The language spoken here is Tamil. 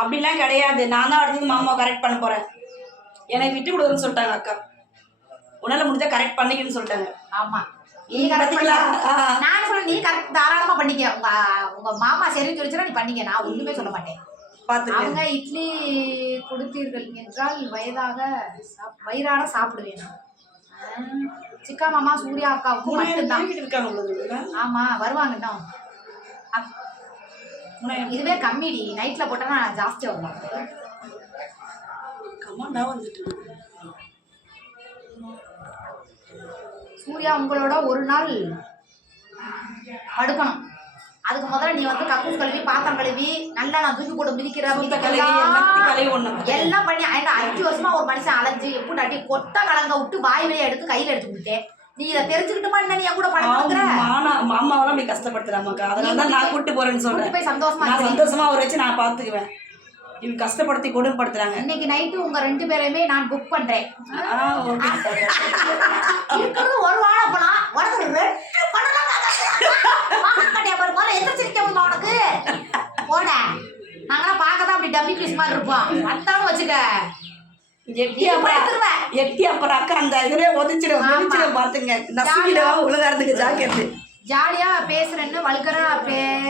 அப்படிலாம் கிடையாது. நான் தான் அடுத்தது மாமா கரெக்ட் பண்ண போறேன். எனக்கு விட்டு கொடுக்குறேன்னு சொல்லிட்டாங்க அக்கா. உன்னால முடிஞ்சா கரெக்ட் பண்ணிக்கன்னு சொல்லிட்டாங்க. ஆமா நீ கரெக்ட் நான் சொல்ல நீ கரெக்ட் தாராளமா பண்ணிக்க. உங்க மாமா சரின்னு சொல்லிச்சுன்னா நீ பண்ணிக்க. நான் ஒண்ணுமே சொல்ல மாட்டேன். அவங்க இட்லி கொடுத்தீர்கள் என்றால் வயிறார சாப்பிடுவேன். சிக்கா மாமா சூர்யா அக்காவுக்கும் மட்டும்தான். ஆமா வருவாங்க இன்னும். இதுவே கம்மிடி. நைட்ல போட்டா ஜாஸ்தியா வருவாங்க. சூர்யா உங்களோட ஒரு நாள் படுக்கணும். அதுக்கு முதல்ல நீ வந்து கக்கூஸ் கழுவி பாத்திரம் கழுவி நல்லா நான் தூக்கி போட்டு மிதிக்கிற எல்லாம் பண்ணி 5 வருஷமா ஒரு மனுஷன் அலைஞ்சு எப்படி அடி கொட்ட கலங்க விட்டு வாய் வழியா எடுத்து கையில எடுத்து கொடுத்தேன். நீ இதை தெரிஞ்சுக்கிட்டுமா என்ன நீ கூட படுக்கிற மாமாவெல்லாம் அப்படி கஷ்டப்படுத்துறாமாக்கா. அதனால நான் கூட்டு போறேன்னு சொல்றேன். போய் சந்தோஷமா அவரை வச்சு நான் பாத்துக்குவேன். இவங்க கஷ்டப்படுத்தி கொடுமைப்படுத்துறாங்க. இன்னைக்கு நைட்டு உங்க 2 பேரையுமே நான் புக் பண்றேன். இருக்கிறது ஒரு வாரம் போலாம். உனக்கு 2 பண்ணலாம். எந்திரிச்சிருக்க உனக்கு போட நாங்களாம் பார்க்கதான் அப்படி டம்மி பீஸ் மாதிரி இருப்போம். வந்தாலும் வச்சுக்க எட்டி அப்புறம் அக்கா அந்த இதுல ஒதிச்சிடும் பாத்துங்க. ஒழுங்காரத்துக்கு ஜாக்கிரதை. ஜாலியா பேசுறேன்னு வழுக்கறா